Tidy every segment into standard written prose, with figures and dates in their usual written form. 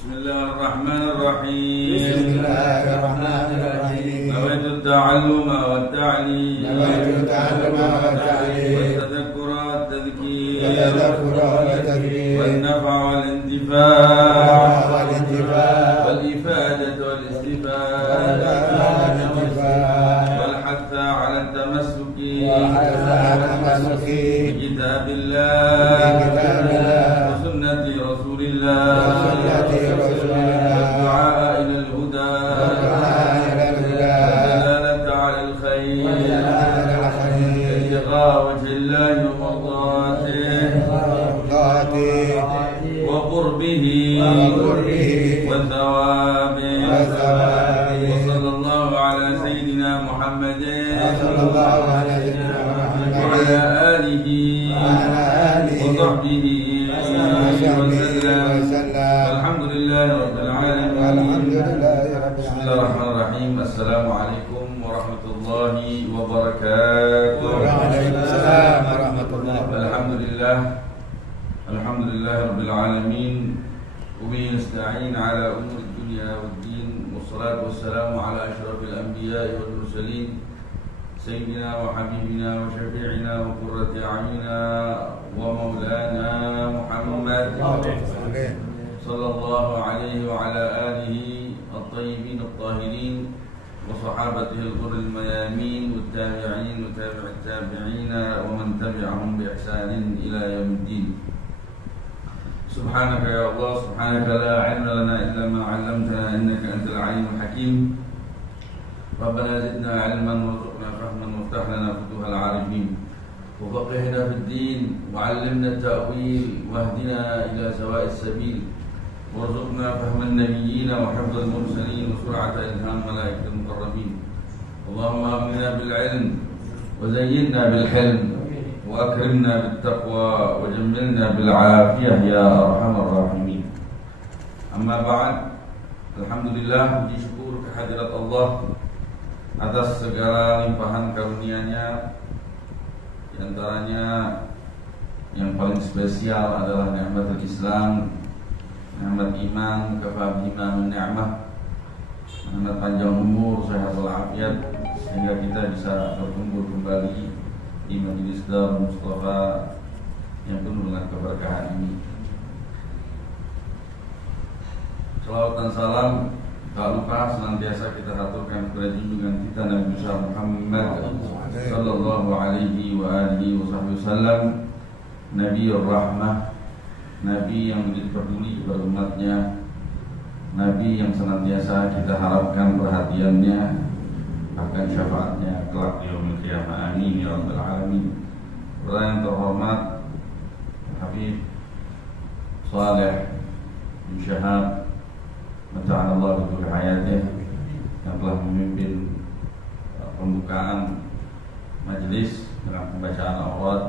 Bismillahirrahmanirrahim. Bismillahirrahmanirrahim. Nawaitu ta'alluma wa ta'lim. Nawaitu ta'alluma wa ta'lim. Wa tadhakkura wa tadhkir. Wa tadhakkura wa tadhkir. Wa an-naf'a wal intifa'. Wal intifa'. Wal ifadatu wal istifadah. Wal hatha 'ala at-tamassuki. Wal hatha 'ala at-tamassuki. Bi kitabillah. Bi kitabillah. Wa sunnati Rasulillah. وجه الله ومرضاته وقربه وثوابه وصلى الله على سيدنا محمد وعلى آله وصحبه وسلم. الحمد لله رب العالمين. بسم الله الرحمن الرحيم. السلام عليكم ورحمة الله وبركاته. Waalaikumsalam warahmatullahi wabarakatuh. Alhamdulillah rabbil alamin. Wa bihi nasta'in ala umuri dunya waddin. Wassalatu wassalamu ala asyrafil anbiya'i wal mursalin. Sayyidina wa habibina wa syafi'ina wa qurrati a'yunina wa maulana Muhammad sallallahu alaihi wa ala alihi at-tayyibin at-tahirin وصحابته الغر الميامين والتابعين وتابع التابعين ومن تبعهم بإحسان إلى يوم الدين. سبحانك يا الله سبحانك لا علم لنا إلا ما علمتنا إنك أنت العليم الحكيم. ربنا زدنا علما وارزقنا فهما وافتح لنا فتوح العارفين وفقهنا في الدين وعلمنا التأويل واهدنا إلى سواء السبيل وارزقنا فهم النبيين وحفظ المرسلين وسرعة إلهام ملائكة المقربين. اللهم أغننا بالعلم وزينا بالحلم وأكرمنا بالتقوى وجملنا بالعافية يا أرحم الراحمين. أما بعد, alhamdulillah, puji syukur kehadirat Allah atas segala limpahan karunia-Nya. Di antaranya yang paling spesial adalah nikmat Islam, nikmat iman, kafahimah ni'mah, nikmat panjang umur, sehat walafiat, sehingga kita bisa berkumpul kembali di Majelis Darul Mustafa yang penuh dengan keberkahan ini. Salawat dan salam tak lupa senantiasa kita haturkan kepada junjungan kita Nabi besar Muhammad sallallahu alaihi wa alihi wasallam, Nabiur Rahmah, Nabi yang begitu peduli kepada umatnya, Nabi yang senantiasa kita harapkan perhatiannya, bahkan syafaatnya kelak di yaumil qiyamah. Amin ya rabbal alamin. Saudara yang terhormat, Habib Saleh bin Syahab mata'anallahu bi hayatih, yang telah memimpin pembukaan majelis dengan pembacaan awrat,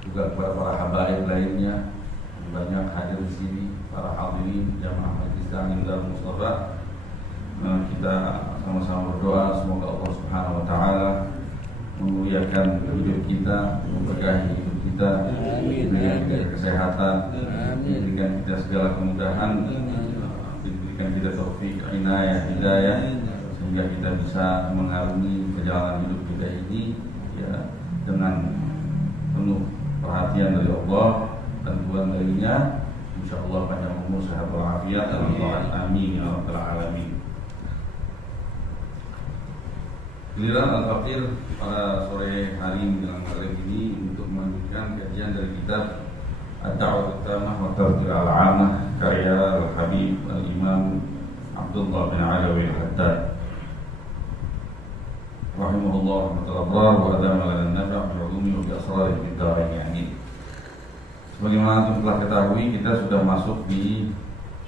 juga kepada para habaib lainnya banyak hadir di sini, para hadirin jamaah Majelis Ta'lim Darul Mustafa. Kita sama-sama berdoa semoga Allah Subhanahu wa taala memuliakan hidup kita, memberkahi hidup kita, memberikan kita kesehatan, memberikan kita segala kemudahan, memberikan kita taufik, inayah, hidayah, sehingga kita bisa mengarungi perjalanan hidup kita ini ya dengan penuh perhatian dari Allah, bantuan darinya, insyaallah panjang umur, sehat walafiat, amin ya rabbal alamin. Giliran Al-Faqir pada sore hari menjelang maghrib ini untuk melanjutkan kajian dari kitab Ad-Da'wah At-Tamah wa Tadhkir Al-'Amah karya Al-Habib Al-Imam Abdullah bin Alawi Al-Haddad rahimahullah rahmatul abrar wa adama lana nafa' bi 'ulumi wa bi asrarih fid darain amin. Sebagaimana telah ketahui, kita sudah masuk di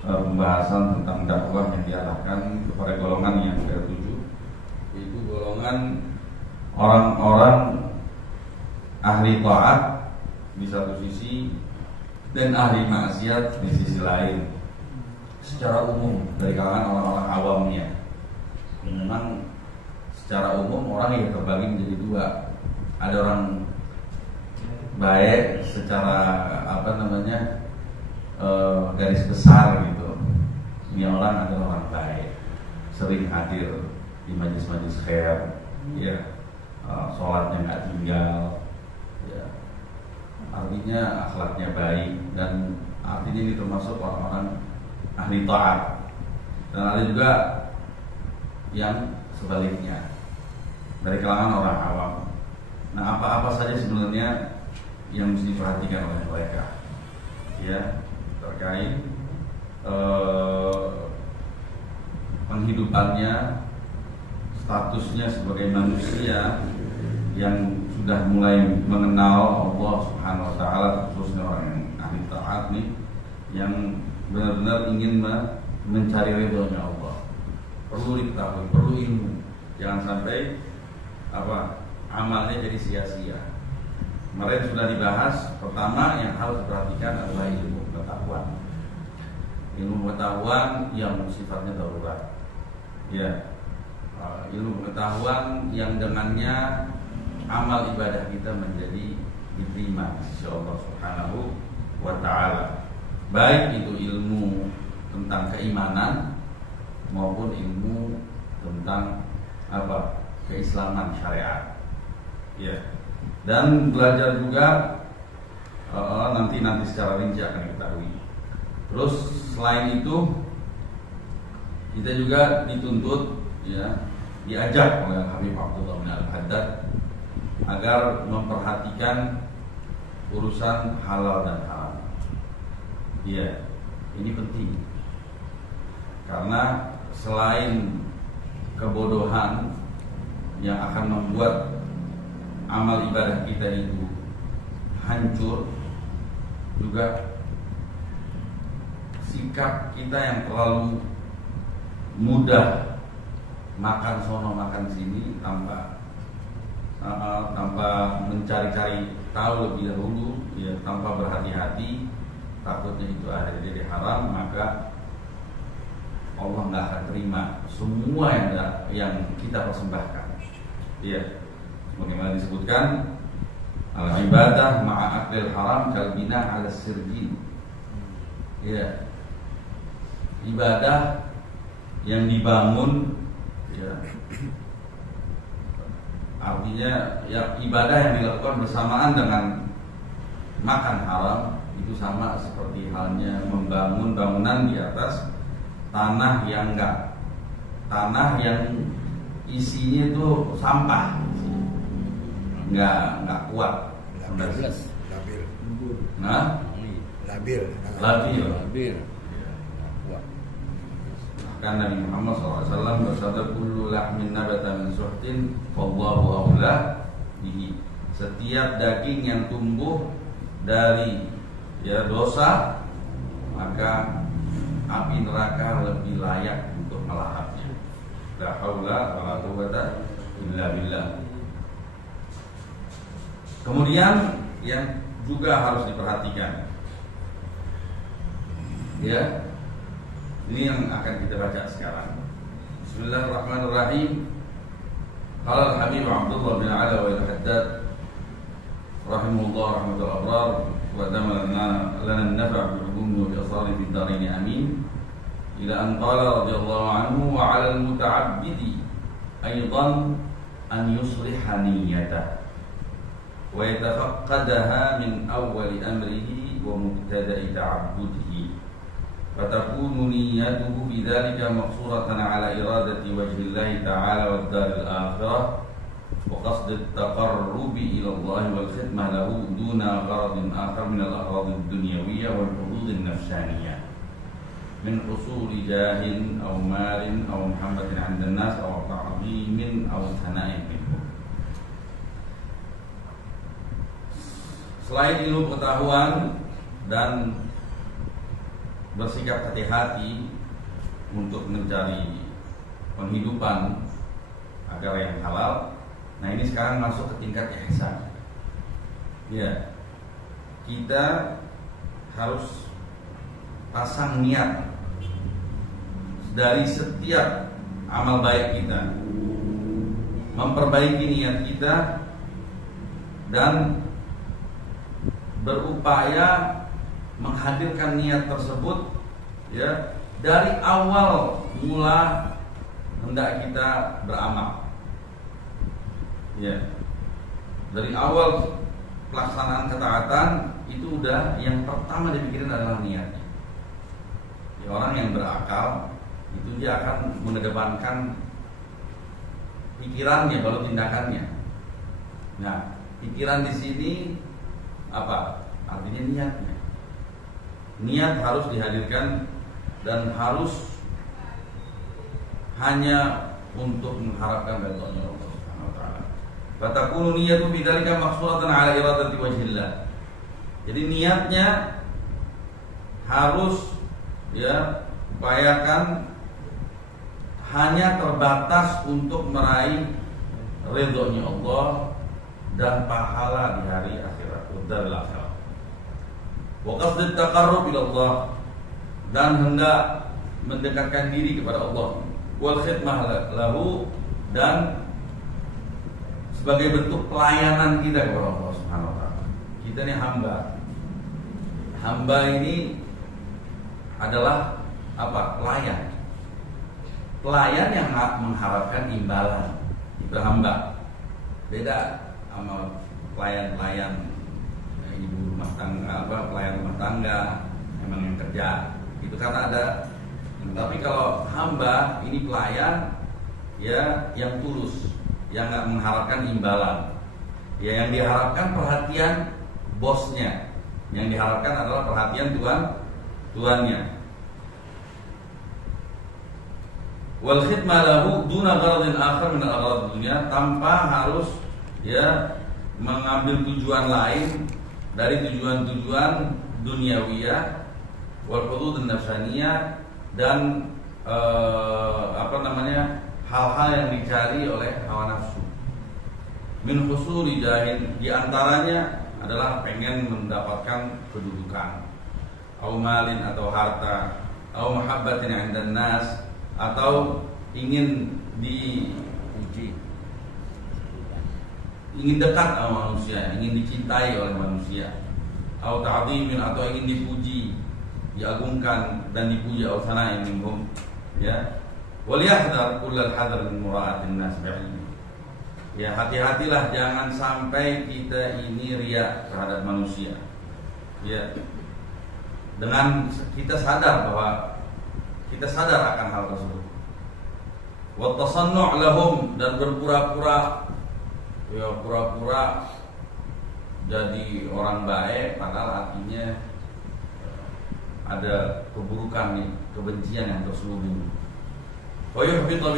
pembahasan tentang dakwah yang diarahkan kepada golongan yang ke-7, yaitu golongan orang-orang ahli taat di satu sisi dan ahli maksiat di sisi lain, secara umum dari kalangan orang-orang awamnya. Memang secara umum orang yang terbagi menjadi dua. Ada orang baik secara garis besar gitu, ini orang adalah orang baik, sering hadir di majlis-majlis khair, ya, sholatnya nggak tinggal, ya, artinya akhlaknya baik, dan artinya ini termasuk orang-orang ahli taat. Dan ada juga yang sebaliknya, dari kalangan orang awam. Nah, apa-apa saja sebenarnya yang mesti diperhatikan oleh mereka, ya, terkait penghidupannya, statusnya sebagai manusia yang sudah mulai mengenal Allah Subhanahu wa taala, khususnya orang yang ahli taat nih, yang benar-benar ingin mencari ridhonya Allah. Perlu diketahui, perlu ilmu. Jangan sampai amalnya jadi sia-sia. Kemarin sudah dibahas, pertama yang harus diperhatikan adalah ilmu pengetahuan. Ilmu pengetahuan yang sifatnya darurat. Ya, ilmu pengetahuan yang dengannya amal ibadah kita menjadi diterima di sisi Allah Subhanahu wa taala. Baik itu ilmu tentang keimanan maupun ilmu tentang keislaman syariat. Ya. Dan belajar juga nanti secara rinci akan diketahui. Terus selain itu kita juga dituntut, ya, diajak oleh Habib Abdullah bin Al-Haddad agar memperhatikan urusan halal dan haram. Iya, ini penting karena selain kebodohan yang akan membuat amal ibadah kita itu hancur, juga sikap kita yang terlalu mudah makan sono makan sini tanpa mencari-cari tahu lebih dahulu, ya, tanpa berhati-hati, takutnya itu ada jadi haram, maka Allah nggak akan terima semua yang kita persembahkan. Ya, sebagaimana disebutkan, al-ibadah ma'a aklil haram kalbina ala sirjin. Ya, ibadah yang dibangun, ya, artinya ya ibadah yang dilakukan bersamaan dengan makan haram itu sama seperti halnya membangun bangunan di atas tanah yang isinya itu sampah, nggak kuat. Labil. Nah, labil. Kan Nabi Muhammad SAW bersabda, kullu lahmin nabata min suhtin fallahu aula bihi. Setiap daging yang tumbuh dari, ya, dosa, maka api neraka lebih layak untuk melahapnya. La haula wala quwwata illa billah. Kemudian yang juga harus diperhatikan, ya, ini yang akan kita baca sekarang. Bismillahirrahmanirrahim. Qala al-Habib Abdullah bin Ala wa al-Haddad rahimahullah rahmatul abrar wa damana lana an-nafa' bi hukmihi wa asari fi ad-darin amin. Ila an qala radhiyallahu anhu wa 'ala al-muta'abbidi aidan an yusliha niyyatahu wa yatafaqqadaha min awwal amrihi wa mubtada'i ta'abbudihi. فتكون نيته بذلك مقصورة على إرادة وجه الله تعالى والدار الآخرة وقصد التقرب إلى الله والخدمة له دون غرض آخر من الأغراض الدنيوية والحظوظ النفسانية من حصول جاه أو مال أو محبة عند الناس أو تعظيم أو ثناء منهم. Selain ilmu pengetahuan dan bersikap hati-hati untuk mencari penghidupan agar yang halal. Nah, ini sekarang masuk ke tingkat ihsan. Ya, kita harus pasang niat dari setiap amal baik kita, memperbaiki niat kita dan berupaya menghadirkan niat tersebut ya dari awal mula hendak kita beramal. Ya. Dari awal pelaksanaan ketaatan itu udah yang pertama dipikirin adalah niatnya. Ya, orang yang berakal itu dia akan mengedepankan pikirannya baru tindakannya. Nah, pikiran di sini apa? Artinya niatnya. Niat harus dihadirkan dan harus hanya untuk mengharapkan ridhonya Allah Subhanahu wa taala. Fatakunu niyatu bidzalika maqsuratan ala iradati wajhillah. Jadi niatnya harus ya upayakan hanya terbatas untuk meraih ridhonya Allah dan pahala di hari akhirat, darul akhirat. Wa qasd taqarrub ila Allah, dan hendak mendekatkan diri kepada Allah. Wal khidmah lahu, dan sebagai bentuk pelayanan kita kepada Allah Subhanahu wa taala. Kita ini hamba. Hamba ini adalah apa? Pelayan. Pelayan yang mengharapkan imbalan. Itu hamba. Beda sama pelayan-pelayan ibu rumah tangga, pelayan rumah tangga, memang yang kerja. Itu karena ada. Tapi kalau hamba ini pelayan ya yang tulus, yang nggak mengharapkan imbalan. Ya yang diharapkan perhatian bosnya. Yang diharapkan adalah perhatian tuannya. Wal khidmah lahu duna gharadin akhar min al-aghrad dunya, tanpa harus ya mengambil tujuan lain dari tujuan-tujuan duniawiyah, wal hudud nafsaniyah, dan hal-hal yang dicari oleh hawa nafsu. Min husuli jahin, di antaranya adalah pengen mendapatkan kedudukan, au malin atau harta, au mahabbatin 'indan nas, atau ingin dipuji, ingin dekat sama manusia, ingin dicintai oleh manusia, au ta'dhimin, atau ingin dipuji, diagungkan dan dipuji, au sana'in minhum, ya. Wal yahdhar kullal hadar min mura'atin nas bi'ilmi. Ya, hati-hatilah jangan sampai kita ini riya terhadap manusia. Ya. Dengan kita sadar bahwa kita sadar akan hal tersebut. Wa tasannu' lahum, dan berpura-pura, ya pura-pura jadi orang baik padahal artinya ada keburukan nih, kebencian yang terselubung. Wa yuhbitu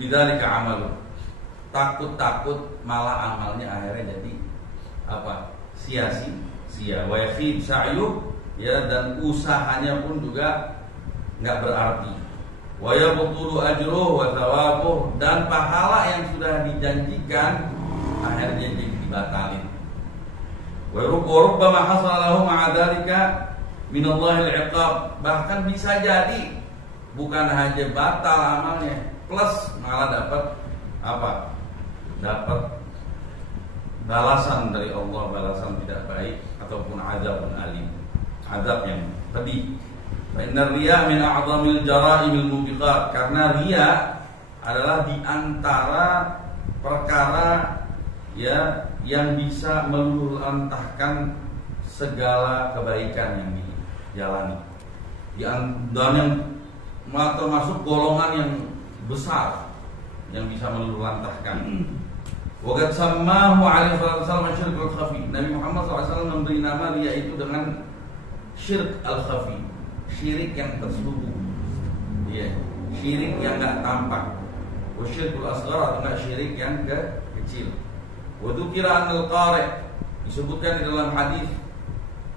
bidzalika amalu. Takut-takut malah amalnya akhirnya jadi apa? Sia-sia. Wa yakhib sa'yu, ya, dan usahanya pun juga enggak berarti. Wa yabtulu ajruhu wa thawabuhu, dan pahala yang sudah dijanjikan akhirnya jadi dibatalin. Wa rubbama hasala lahu ma'a dzalika min Allahil 'iqab, bahkan bisa jadi bukan hanya batal amalnya, plus malah dapat apa? Dapat balasan dari Allah, balasan tidak baik ataupun azabun alim, azab yang pedih. Fa innar riya min a'zamil jara'imil mubiqat, karena riya adalah di antara perkara ya yang bisa meluluhlantahkan segala kebaikan yang dijalani. Dan yang termasuk golongan yang besar yang bisa meluluhlantahkan. Waqad sammahu alaihi wasallam syirkul khafi. Nabi Muhammad SAW memberi nama riya itu dengan syirk al-khafi, syirik yang terselubung. Iya, syirik yang enggak tampak. Wa syirkul asghar, atau enggak syirik yang kecil. Wa dzukira anal qari', disebutkan di dalam hadis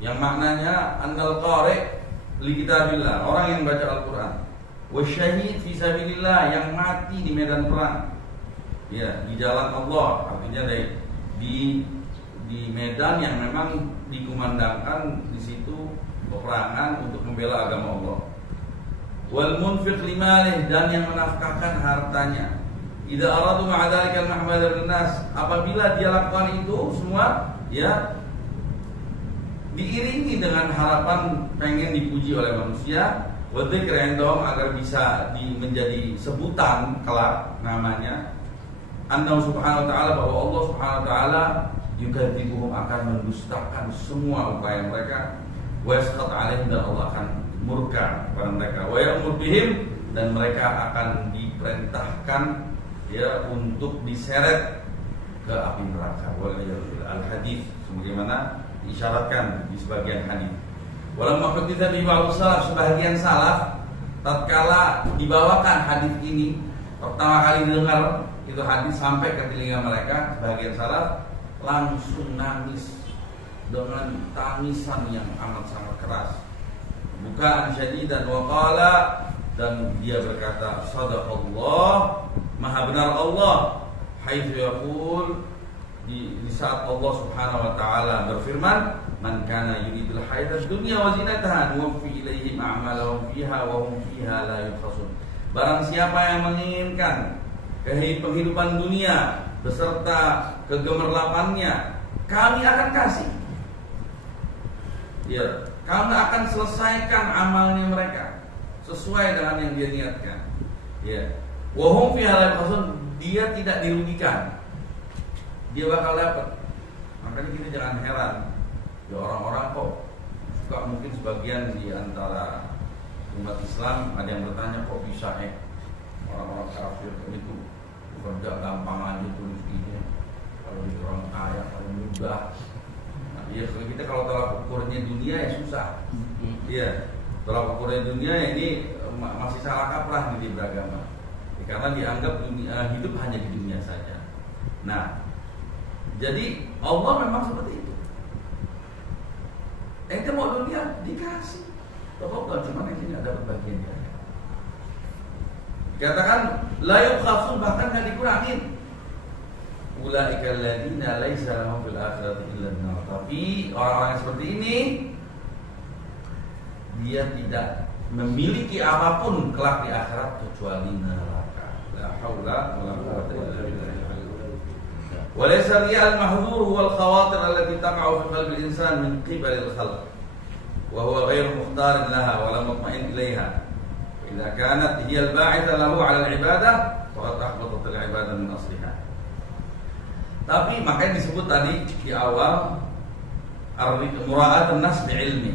yang maknanya anal qari' li kitabillah, orang yang baca Al-Qur'an. Wasyahid fi sabilillah, yang mati di medan perang, ya, di jalan Allah, artinya di medan yang memang dikumandangkan di situ peperangan untuk membela agama Allah. Wal munfiq limalih, dan yang menafkahkan hartanya, Idza aradu ma'a dzalika al-mahmada lin-nas, apabila dia lakukan itu semua ya diiringi dengan harapan pengen dipuji oleh manusia, wa dzikra indahum, agar bisa menjadi sebutan kelak namanya, annahu subhanahu wa ta'ala, bahwa Allah subhanahu wa ta'ala yukadzibuhum, akan mendustakan semua upaya mereka, wa yasqat 'alaihim, dan Allah akan murka kepada mereka, wa ya'mur bihim, dan mereka akan diperintahkan ya untuk diseret ke api neraka. Al-hadis sebagaimana diisyaratkan di sebagian hadis. Walamma huditsa bi ba'd salaf, sebagian salaf tatkala dibawakan hadis ini pertama kali dengar itu hadis sampai ke telinga mereka, sebagian salaf langsung nangis dengan tangisan yang amat sangat keras, bukaan syadidan, wa qala, dan dia berkata, sadaqallah, maha benar Allah, haitsu yaqul, di saat Allah subhanahu wa ta'ala berfirman, man kana yuridul hayatad dunya wa zinataha nuwaffi ilaihim a'malahum fiha wa hum fiha la yubkhasun. Barang siapa yang menginginkan kehidupan dunia beserta kegemerlapannya, kami akan kasih, ya, kami akan selesaikan amalnya mereka sesuai dengan yang dia niatkan, ya. Wa hum fiha la yubkhasun, dia tidak dirugikan, dia bakal dapat. Makanya kita jangan heran ya, orang-orang kok suka, mungkin sebagian di antara umat Islam ada yang bertanya, kok bisa orang-orang kafir itu kerja gampang aja tuh rezekinya, kalau di orang kaya paling mudah. Nah, ya kita kalau tolak ukurnya dunia ya susah. Iya, tolak ukurnya dunia ini masih salah kaprah di beragama. Karena dianggap hidup hanya di dunia saja. Nah, jadi Allah memang seperti itu. Ente mau dunia dikasih, tolong cuma ente nggak dapat bagiannya. Dikatakan la yubkhasun, bahkan nggak dikurangin. Ulaika alladziina laisa lahum fil akhirati illa an-nar. Tapi orang-orang yang seperti ini, dia tidak memiliki apapun kelak di akhirat kecuali neraka. La haula wala quwwata illa billah. Walaysa riyal mahdhur huwa al-khawatir allati taqa'u fi qalbi al-insan min qibali al-khalq, wa huwa ghairu mukhtarin laha wa la mutma'in ilaiha. Idza kanat hiya al-ba'itha lahu 'ala al-ibadah, faqad ahbatat al-ibadah min asliha. Tapi makanya disebut tadi di awal mura'at an-nas bi'ilmi.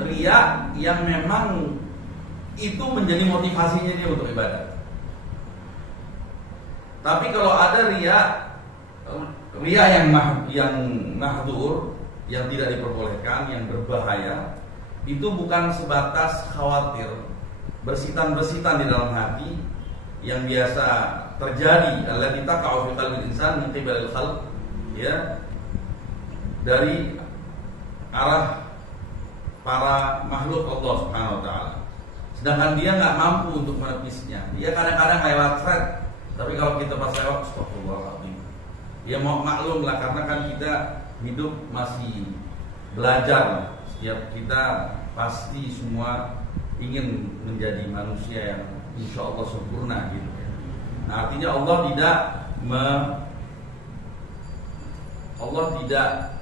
Riya yang memang itu menjadi motivasinya dia untuk ibadah. Tapi kalau ada riya yang mahdzur, yang tidak diperbolehkan, yang berbahaya, itu bukan sebatas khawatir, bersitan-bersitan di dalam hati yang biasa terjadi, allati taqa'u fi qalbil insan min qibalil khalq, ya, dari arah para makhluk Allah Subhanahu wa taala. Sedangkan dia nggak mampu untuk menepisnya. Dia kadang-kadang lewat thread, tapi kalau kita pas lewat, astagfirullahaladzim, ya mau maklum lah, karena kan kita hidup masih belajar. Setiap kita pasti semua ingin menjadi manusia yang insya Allah sempurna gitu. Nah, artinya Allah tidak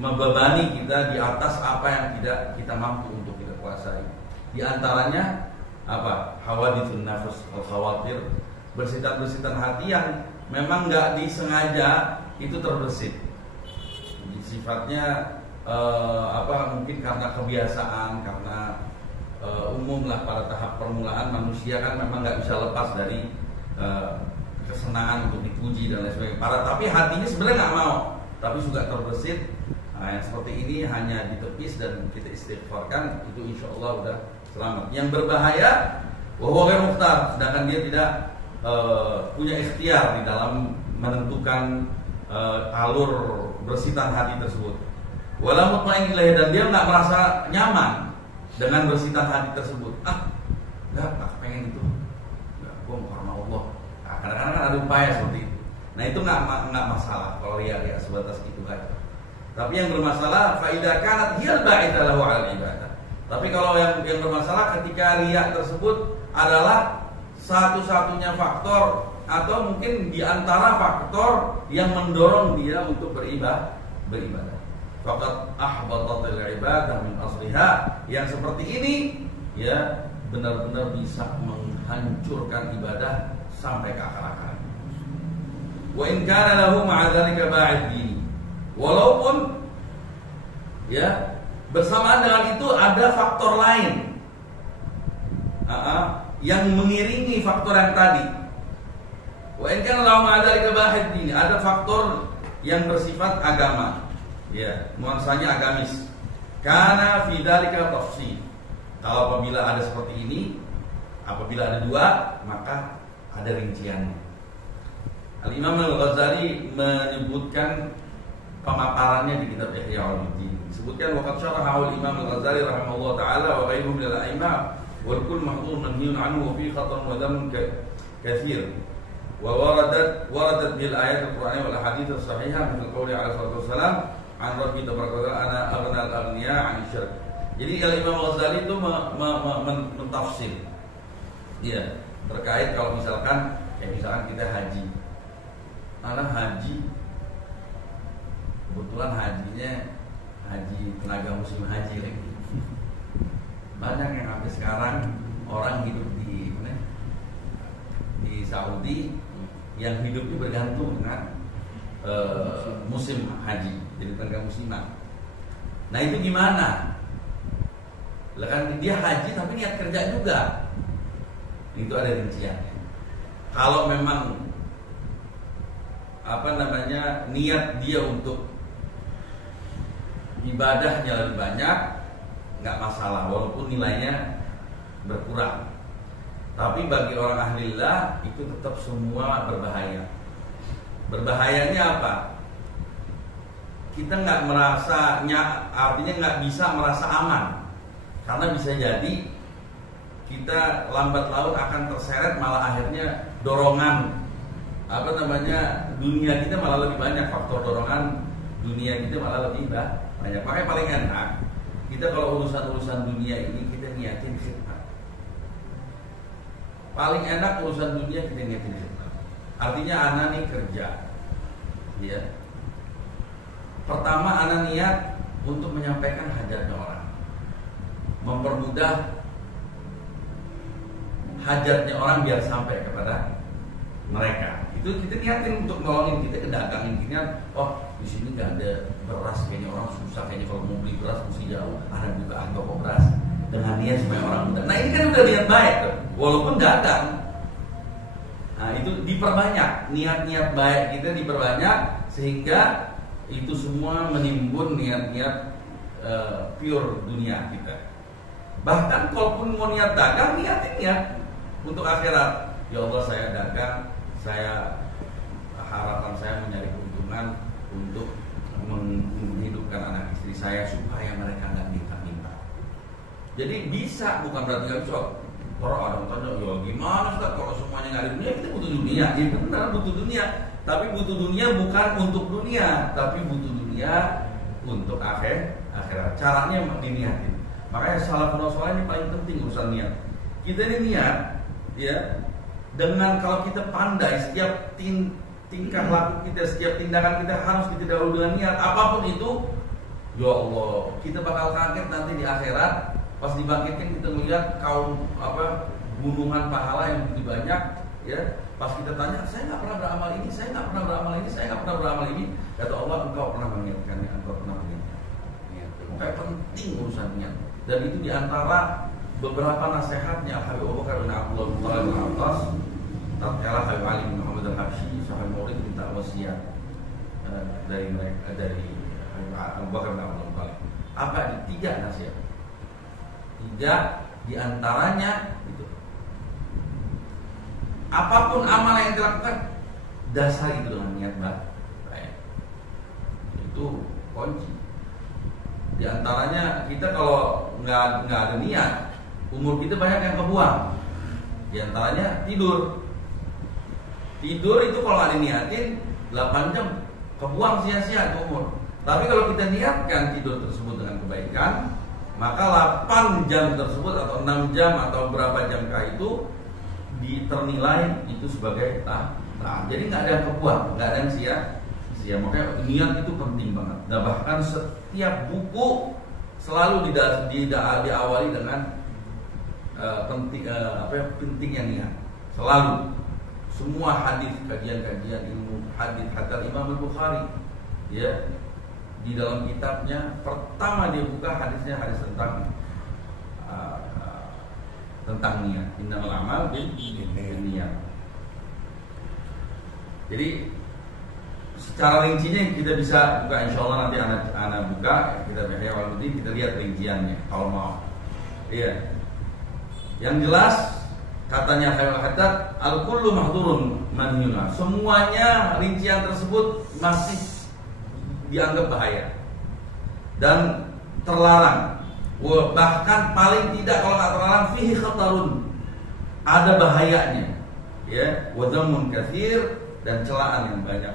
membebani kita di atas apa yang tidak kita mampu untuk kita kuasai. Di antaranya apa? Hawadithun nafs, al-khawatir, bersitan-bersitan hati yang memang nggak disengaja itu terbersit. Sifatnya mungkin karena kebiasaan, karena umum lah pada tahap permulaan manusia kan memang nggak bisa lepas dari kesenangan untuk dipuji dan lain sebagainya. Tapi hatinya sebenarnya nggak mau, tapi juga terbersit. Nah, yang seperti ini hanya ditepis dan kita istighfarkan, itu insya Allah udah selamat. Yang berbahaya, wahwa ghairu mukhtar, sedangkan dia tidak punya ikhtiar di dalam menentukan alur bersitan hati tersebut. Wala mutmain ilaih, dan dia nggak merasa nyaman dengan bersitan hati tersebut. Nggak pengen itu. Gue mau karena Allah. Nah, kadang-kadang ada upaya seperti itu. Nah, itu nggak masalah kalau ria sebatas itu aja. Tapi yang bermasalah faidah kanat hiyal ba'itha lahu 'ala ibadah. Tapi kalau yang bermasalah ketika riya tersebut adalah satu-satunya faktor atau mungkin di antara faktor yang mendorong dia untuk beribadah. Faqad ahbatatil ibadah min asliha. Yang seperti ini ya benar-benar bisa menghancurkan ibadah sampai ke akar-akar. Wa in kana lahu ma'a dzalika ba'id dini. Walaupun ya bersamaan dengan itu ada faktor lain yang mengiringi faktor yang tadi. Wa in kana lahu ma'a dzalika ba'id dini, ada faktor yang bersifat agama. Ya, nuansanya agamis. Karena fi dzalika tafsir. Kalau apabila ada seperti ini, apabila ada dua, maka ada rinciannya. Al-Imam Al-Ghazali menyebutkan pemaparannya di kitab Ihya Ulumuddin. Disebutkan waqad syaraha al-Imam Al-Ghazali rahimahullah taala wa ghairuhu min al-a'immah wal kull mahdhur manhiyun anhu wa fi khatar wa dhamm katsir. Wa waradat bil ayat al-Qur'aniyah wal ahadits as-sahihah min qouli alaihi wasallam an rabbi tabaraka ana aghna al-aghniya 'an syirk. Jadi Imam Ghazali itu mentafsir ya terkait kalau misalkan kita haji. Karena haji kebetulan hajinya haji tenaga musim haji lagi. Banyak yang sampai sekarang orang hidup di Saudi yang hidupnya bergantung dengan musim haji, jadi tenaga musiman. Nah itu gimana? Lah kan dia haji tapi niat kerja juga. Itu ada rinciannya. Kalau memang niat dia untuk ibadahnya lebih banyak, nggak masalah walaupun nilainya berkurang. Tapi bagi orang ahlillah itu tetap semua berbahaya. Berbahayanya apa? Kita nggak artinya nggak bisa merasa aman. Karena bisa jadi kita lambat laun akan terseret, malah akhirnya dorongan dunia kita malah lebih banyak, faktor dorongan dunia kita malah lebih banyak. Makanya paling enak kita kalau urusan dunia ini kita niatin khidmat. Paling enak urusan dunia kita niatin khidmat. Artinya anak nih kerja, ya. Pertama anak niat untuk menyampaikan hajatnya orang, mempermudah hajatnya orang biar sampai kepada mereka. Itu kita niatin untuk nolongin, kita kedagangin kita. Oh di sini nggak ada beras, kayaknya orang susah, kayaknya kalau mau beli beras mesti jauh. Ada bukaan toko beras dengan niat supaya orang mudah. Nah ini kan udah niat baik tuh, walaupun dagang. Nah itu diperbanyak, niat-niat baik kita diperbanyak sehingga itu semua menimbun niat-niat pure dunia kita. Bahkan kalaupun mau niat dagang, niatin niat untuk akhirat. Ya Allah saya dagang, harapan saya mencari keuntungan untuk menghidupkan anak istri saya supaya mereka nggak minta-minta. Jadi bisa, bukan berarti nggak bisa. Orang orang tanya, ya gimana Ustaz kalau semuanya nggak ada dunia, kita butuh dunia. Ya benar butuh dunia. Tapi butuh dunia bukan untuk dunia, tapi butuh dunia untuk akhirat. Caranya diniatin. Makanya salafun saleh ini paling penting urusan niat. Kita ini niat, ya, dengan kalau kita pandai setiap tingkah laku kita, setiap tindakan kita harus kita dahulu dengan niat. Apapun itu, ya Allah, kita bakal kaget nanti di akhirat pas dibangkitkan kita melihat gunungan pahala yang lebih banyak, ya. Pas kita tanya, saya nggak pernah beramal ini, saya nggak pernah beramal ini, saya nggak pernah beramal ini. Kata Allah, engkau pernah mengingatkannya, engkau pernah mengingatkan. Makanya penting urusan niat. Dan itu diantara beberapa nasihatnya Habib Abu Bakar bin Abdullah bin Abbas, tatkala Habib Ali bin Muhammad al-Habsyi, sahabat murid minta wasiat dari Abu Bakar bin Abdullah. Apa? 3 nasihat. 3 diantaranya itu. Apapun amal yang dilakukan, dasari itu dengan niat baik. Itu kunci. Di antaranya kita kalau nggak ada niat, umur kita banyak yang kebuang. Di antaranya tidur. Tidur itu kalau ada niatin 8 jam kebuang sia-sia umur. Tapi kalau kita niatkan tidur tersebut dengan kebaikan, maka 8 jam tersebut atau 6 jam atau berapa jamkah itu ternilai itu sebagai taat. Jadi nggak ada yang kebuang, nggak ada yang sia-sia. Makanya niat itu penting banget. Nah, bahkan setiap buku selalu diawali dengan pentingnya niat. Selalu semua hadis, kajian-kajian ilmu hadis, hatta Imam Al-Bukhari ya, di dalam kitabnya pertama dia buka hadisnya hadis tentang niat. Innamal a'mal binniyat. Jadi secara rincinya kita bisa buka, insyaallah nanti anak buka kita kita lihat rinciannya kalau mau. Iya. Yang jelas katanya Khairul Haddad, al-kullu mahdurun manhiyun. Semuanya rincian tersebut masih dianggap bahaya dan terlarang. Bahkan paling tidak kalau nggak terlarang fihi khatarun, ada bahayanya. Ya, wa dhammun katsir, dan celaan yang banyak.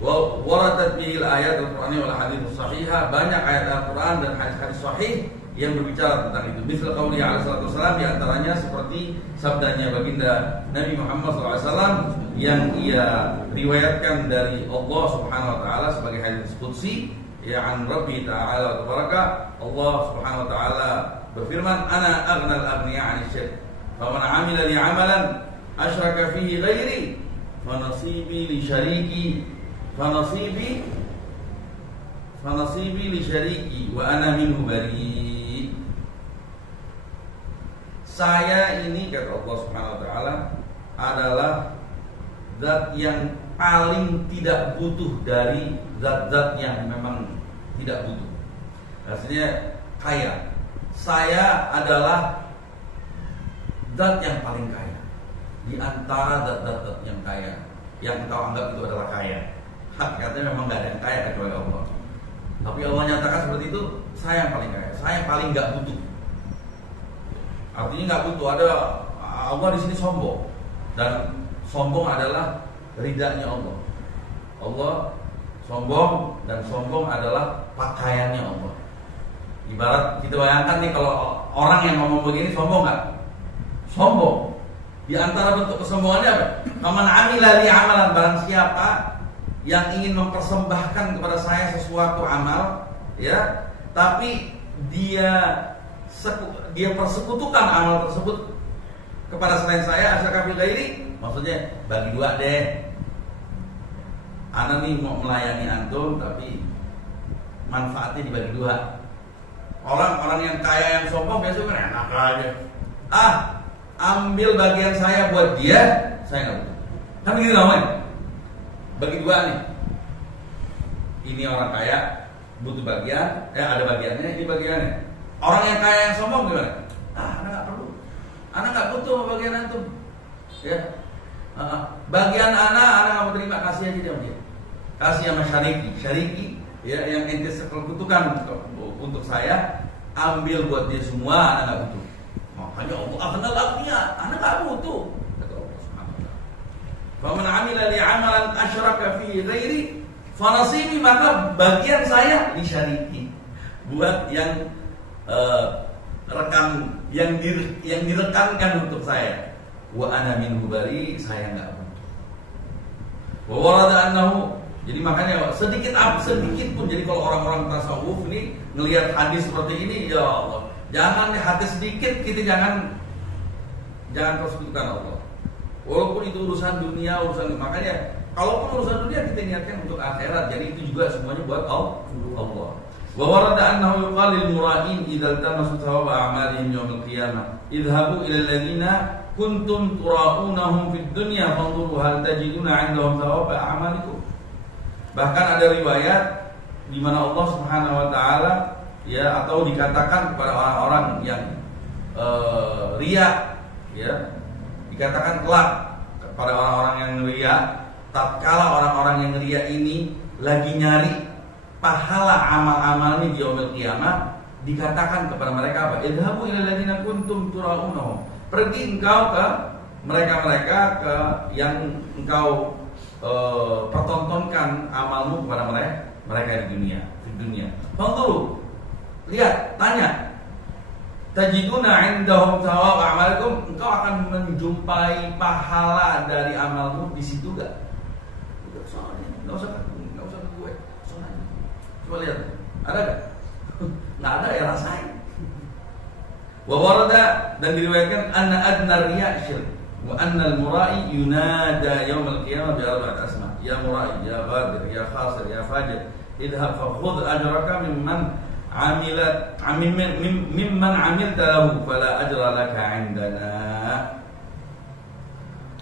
Waradat bihil ayat al-Qur'ani wal hadits sahihah, banyak ayat Al-Qur'an dan hadis-hadis sahih yang berbicara tentang itu. Misal qauli alaihi salatu wasallam, di antaranya seperti sabdanya baginda Nabi Muhammad SAW yang ia riwayatkan dari Allah Subhanahu wa taala sebagai hadis qudsi, ya, an Rabbi ta'ala tabaraka. Allah Subhanahu wa taala berfirman, ana aghnal aghniya 'anil syirk, faman 'amila li 'amalan asyraka fihi ghairi fanasibi li syariki fanasibi li syariki wa ana minhu bari. Saya ini, kata Allah Subhanahu wa taala, adalah zat yang paling tidak butuh dari zat-zat yang memang tidak butuh. Artinya kaya. Saya adalah zat yang paling kaya di antara zat-zat yang kaya, yang engkau anggap itu adalah kaya. Hakikatnya memang nggak ada yang kaya kecuali Allah. Tapi Allah nyatakan seperti itu, saya yang paling kaya, saya yang paling nggak butuh. Artinya nggak butuh. Ada Allah di sini sombong, dan sombong adalah ridanya Allah. Allah sombong, dan sombong adalah pakaiannya Allah. Ibarat kita bayangkan nih, kalau orang yang ngomong begini sombong nggak? Sombong. Di antara bentuk kesombongannya apa? Faman 'amila li 'amalan, barang siapa yang ingin mempersembahkan kepada saya sesuatu amal, ya, tapi dia persekutukan amal tersebut kepada selain saya, asyaka fil ghairi, maksudnya bagi dua deh. Ana nih mau melayani antum, tapi manfaatnya dibagi dua. Orang-orang yang kaya yang sombong biasanya enak aja. Ambil bagian saya buat dia, saya nggak butuh. Kan begitu namanya. Bagi dua nih. Ini orang kaya butuh bagian, ada bagiannya, ini bagiannya. Orang yang kaya yang sombong gimana? Anak nggak perlu. Anak nggak butuh bagian antum. Ya. Bagian anak nggak mau terima, kasih aja dia. Kasih sama syariki, ya, yang ente sekutukan untuk saya, ambil buat dia semua, anak nggak butuh. Makanya Allah akan lakunya, anak nggak butuh. Kata Allah Subhanahu wa taala. Faman 'amila li 'amalan asyraka fi ghairi fanasibi, maka bagian saya di syariki, buat yang yang direkankan untuk saya. Wa ana minhu bari, saya nggak butuh. Wa warada annahu, jadi makanya sedikit pun. Jadi kalau orang-orang tasawuf ini ngelihat hadis seperti ini, ya Allah, jangan di hati sedikit kita jangan persekutukan Allah. Walaupun itu urusan dunia, makanya kalaupun urusan dunia kita niatkan untuk akhirat. Jadi itu juga semuanya buat Allah. Wa warada annahu yuqal lil mura'in idza tamasu thawaba a'malihim yaumil qiyamah idhabu ila alladziina kuntum tura'unahum fid dunya fanzuru hal tajiduna 'indahum thawaba a'malikum. Bahkan ada riwayat di mana Allah Subhanahu wa taala, ya, atau dikatakan kepada orang-orang yang riya, ya, dikatakan kelak kepada orang-orang yang riya, tatkala orang-orang yang riya ini lagi nyari pahala amal-amalnya di yaumil qiyamah, dikatakan kepada mereka apa? Idhabu ila alladziina kuntum tura'unahum. Pergi engkau ke mereka-mereka yang engkau pertontonkan amalmu kepada mereka di dunia. Fanzuru, lihat, tanya, tajiduna 'indahum thawab a'malikum, engkau akan menjumpai pahala dari amalmu di situ enggak? Enggak usah ke gue. Soalnya. Coba lihat. Ada enggak? Enggak ada, ya rasain. Wa warada, dan diriwayatkan anna adna riya' syirk wa anna al-mura'i yunada yaum al-qiyamah bi arba'ati asma. Ya mura'i, ya ghadir, ya khasir, ya fajir, idhab fa khudh ajraka mimman mimman amilta lahu fala ajra laka 'indana.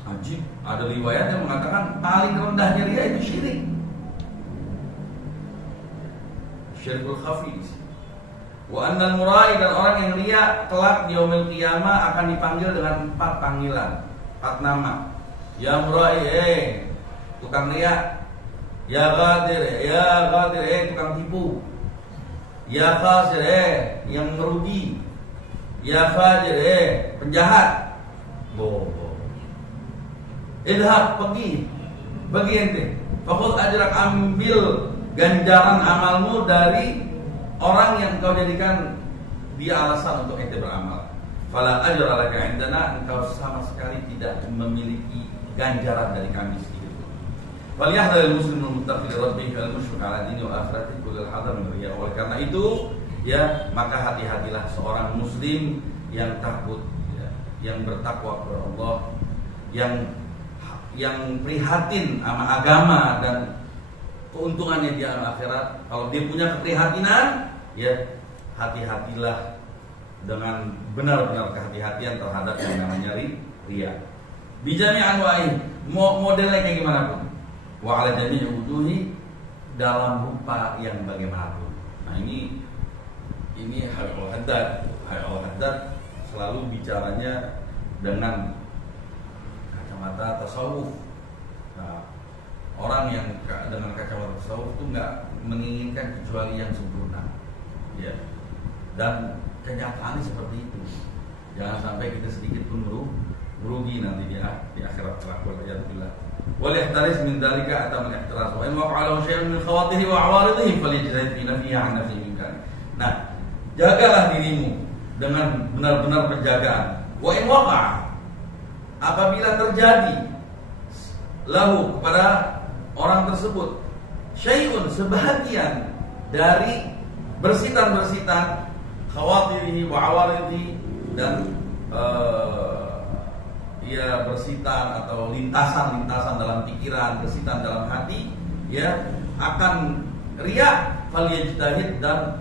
Ajib, ada riwayat yang mengatakan paling rendahnya riya itu syirik. Syirkul khafi. Wa annal murai, dan orang yang riya kelak di yaumil qiyamah akan dipanggil dengan 4 panggilan, 4 nama. Ya murai, tukang riya. Ya ghadir, tukang tipu. Ya khasir, yang merugi. Ya fajir, penjahat. Idhab, pergi. Bagi ente. Fakhudh ajrak, ambil ganjaran amalmu dari orang yang engkau jadikan dia alasan untuk ente beramal. Fala ajra laka 'indana, engkau sama sekali tidak memiliki ganjaran dari kami sedikit. Falyahdharil muslimul muttaqi li rabbih wal musyfiq 'ala dini wa akhirati kullal hadar min riya. Oleh karena itu, ya, maka hati-hatilah seorang muslim yang takut, ya, yang bertakwa kepada Allah, yang prihatin sama agama dan keuntungannya di alam akhirat. Kalau dia punya keprihatinan, ya, hati-hatilah dengan benar-benar kehati-hatian terhadap yang namanya riya. Bijami anwa'i, modelnya kayak gimana pun. Wa ala jami'i wujuhi, dalam rupa yang bagaimanapun. Nah, ini Hayul Haddad selalu bicaranya dengan kacamata tasawuf. Nah, orang yang dengan kacamata tasawuf itu nggak menginginkan kecuali yang sempurna, ya. Dan kenyataannya seperti itu. Jangan sampai kita sedikit pun merugi nanti di akhirat kelak. Waliyadzubillah. Walihtaris min dzalika atam al-ihtiras. Wa in waqa'alahu syai'un min khawatihi wa 'awaridhihi falyajtahid fi nafsihi 'an nafsihi minkan. Nah, jagalah dirimu dengan benar-benar penjagaan. Wa in waqa'a, apabila terjadi lahu, kepada orang tersebut, syai'un, sebahagian dari bersitan-bersitan, khawatirihi wa 'awaridhihi, dan ia bersitan atau lintasan-lintasan dalam pikiran, bersitan dalam hati, ya, akan riya, falyajtahid, dan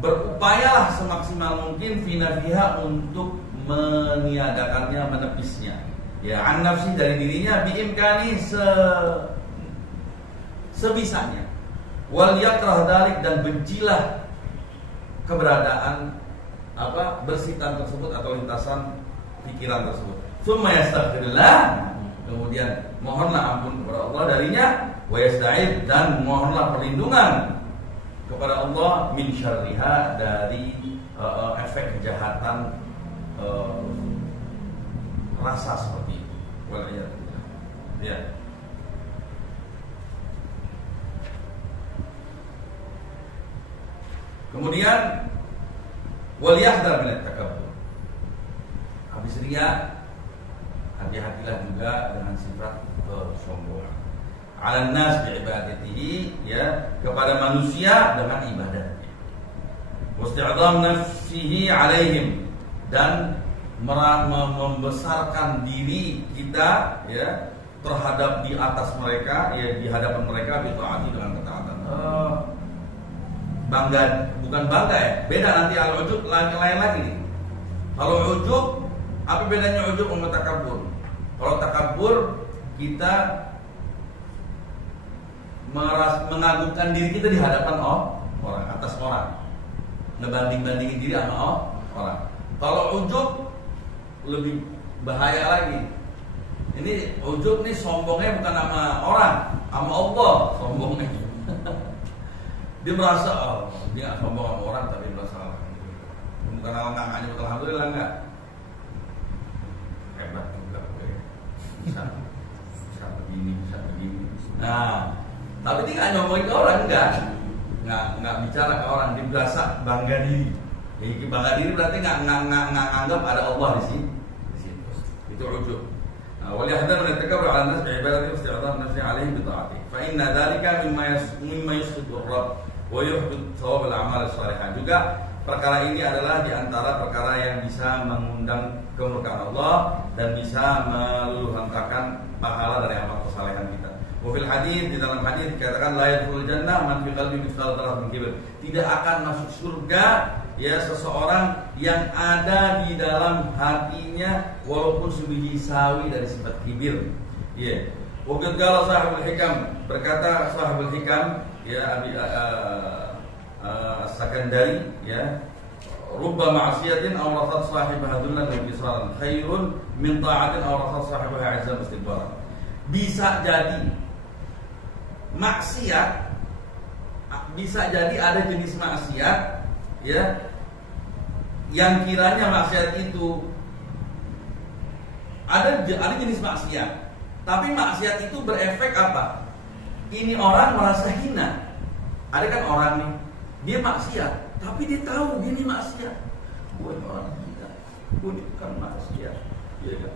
berupayalah semaksimal mungkin fi nafiha, untuk meniadakannya, menepisnya, ya, an nafsi, dari dirinya, biimkani, sebisanya. Wal yakrah dzalik, dan bencilah keberadaan bersitan tersebut atau lintasan pikiran tersebut. Tsumma yastaghfirullah, kemudian mohonlah ampun kepada Allah darinya, wa yasta'id, dan mohonlah perlindungan kepada Allah min syarriha, dari efek kejahatan rasa seperti itu. Waliyadzubillah. Ya. Kemudian wal yahdar min at-takabbur. Habis riya, hati-hatilah juga dengan sifat kesombongan. 'Alan nas bi ibadatihi, ya, kepada manusia dengan ibadahnya. Wasti'dham nafsihi 'alaihim, dan membesarkan diri kita, ya, terhadap di atas mereka, ya, di hadapan mereka, bi ta'ati, dengan ketaatan. Bangga, bukan bangga, ya. Beda nanti al-ujub lain lagi nih. Kalau ujub, apa bedanya ujub sama takabbur? Kalau takabbur, kita mengagungkan diri kita di hadapan orang, atas orang, ngebanding-bandingin diri sama orang. Kalau ujub lebih bahaya lagi. Ini ujub nih, sombongnya bukan sama orang, sama Allah sombongnya. Dia merasa, dia sombong sama orang, tapi merasa bukan nggak betul, alhamdulillah enggak. Hebat juga gue. Bisa begini. Nah, tapi dia nggak ngomongin ke orang, enggak bicara ke orang, dia berasa bangga diri. Jadi bangga diri berarti nggak nganggap ada Allah di sini. Itu ujub. وليحذر من التكبر على الناس بعبادته واستعظام نفسه عليهم بطاعته فإن ذلك مما يسقط الرب ويحبط ثواب الأعمال الصالحة. Juga perkara ini adalah di antara perkara yang bisa mengundang kemurkaan Allah dan bisa meluluhlantarkan pahala dari amal kesalehan kita. Wafil hadis, di dalam hadis dikatakan la yadkhulul jannah man fi qalbi mithqal dzarratin min kibr. Tidak akan masuk surga ya seseorang yang ada di dalam hatinya walaupun sebiji sawi dari sifat kibir. Ya. Waqad qala sahibul hikam, berkata sahibul hikam ya Abi As-Sakandari ya, rubba ma'siyatin awrasat sahibaha dhullan wa bisaran khairun min ta'atin awrasat sahibaha 'izzan istikbaran. Bisa jadi maksiat, bisa jadi ada jenis maksiat ya yang kiranya maksiat itu ada jenis maksiat, tapi maksiat itu berefek apa? Ini orang merasa hina. Ada kan orang nih, dia maksiat, tapi dia tahu gini maksiat. Gue orang hina, gue bukan maksiat, ya kan?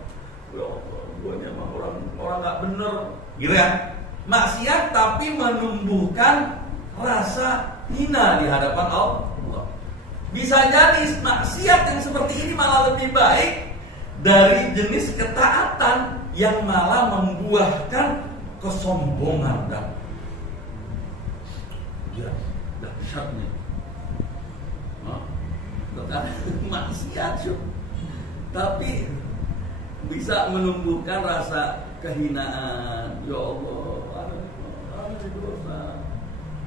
Gue emang orang nggak bener, gitu ya? Maksiat tapi menumbuhkan rasa hina di hadapan Allah. Bisa jadi maksiat yang seperti ini malah lebih baik dari jenis ketaatan yang malah membuahkan kesombongan dan ya dahsyatnya. Maksiat tapi bisa menumbuhkan rasa kehinaan. Ya Allah, ana dosa,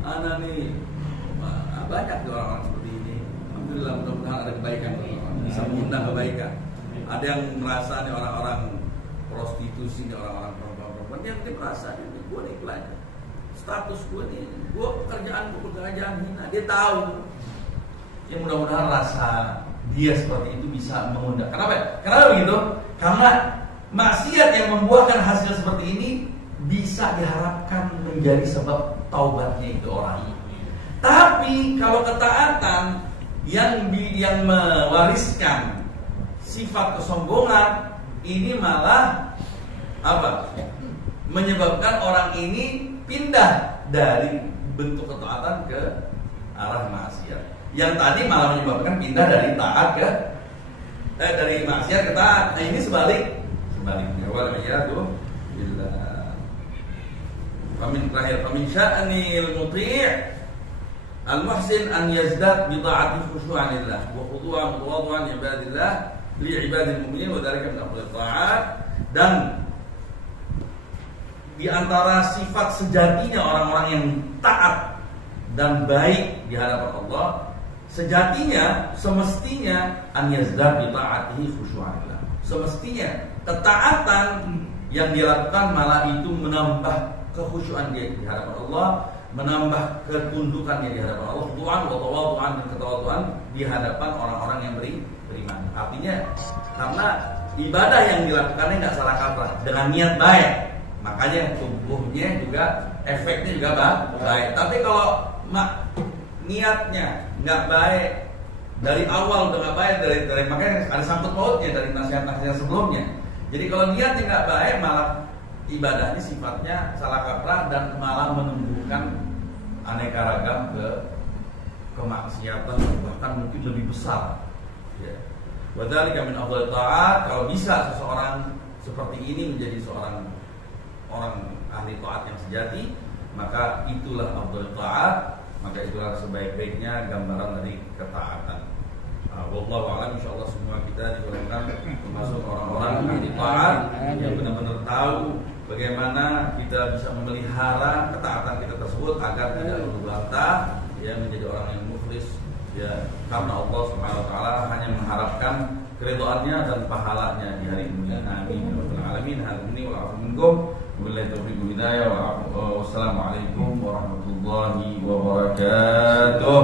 ana nih banyak orang seperti ini. Alhamdulillah, mudah-mudahan ada kebaikan, bisa mengundang kebaikan. Ada yang merasa nih orang-orang prostitusi, nih orang-orang perempuan yang dia merasa gue nih pelajar, status gue nih, gue pekerjaan hina. Dia tahu. Ya mudah-mudahan rasa dia seperti itu bisa mengundang. Kenapa? Kenapa begitu? Karena maksiat yang membuahkan hasil seperti ini bisa diharapkan menjadi sebab taubatnya itu orang. Tapi kalau ketaatan yang mewariskan sifat kesombongan, ini malah apa? Menyebabkan orang ini pindah dari bentuk ketaatan ke arah maksiat. Yang tadi malah menyebabkan pindah dari taat ke dari maksiat ke taat. Nah, ini sebaliknya. Waliyadu billah. Famin sya'nil muti' al-muhsin an yazdad bi ta'ati khushu'an lillah wa khudu'an tawadhu'an ibadillah li ibadil mu'minin wa dzalika min afdhalit ta'at. Dan di antara sifat sejatinya orang-orang yang taat dan baik di hadapan Allah, sejatinya semestinya an yazdad bi ta'atihi khushu'an lillah. Semestinya ketaatan yang dilakukan malah itu menambah kekhusyuan dia di hadapan Allah, menambah ketundukannya di hadapan Allah, Tuhan wa tawadhu'an dan ketawaduan di hadapan orang-orang yang beriman. Artinya karena ibadah yang dilakukannya nggak salah kaprah, dengan niat baik, makanya tubuhnya juga efeknya juga baik. Tapi kalau niatnya nggak baik, dari awal udah nggak baik, dari makanya ada sangkut pautnya dari nasihat-nasihat sebelumnya. Jadi kalau niatnya nggak baik, malah ibadahnya sifatnya salah kaprah dan malah menumbuhkan aneka ragam kemaksiatan, bahkan mungkin lebih besar. Ya. Wa dzalika min afdhalit ta'at. Kalau bisa seseorang seperti ini menjadi seorang orang ahli taat yang sejati, maka itulah afdhalit ta'at, maka itulah sebaik-baiknya gambaran dari ketaatan. Wallahu a'lam. Insyaallah semua kita digolongkan termasuk orang-orang ahli taat yang benar-benar tahu bagaimana kita bisa memelihara ketaatan kita tersebut agar tidak berbantah, ya, menjadi orang yang mukhlis, ya, karena Allah Subhanahu wa taala hanya mengharapkan keridhaannya dan pahalanya di hari kemudian. Amin ya rabbal alamin. Hadini wa afu minkum. Wabillahi taufiq wal hidayah. Wassalamualaikum warahmatullahi wabarakatuh.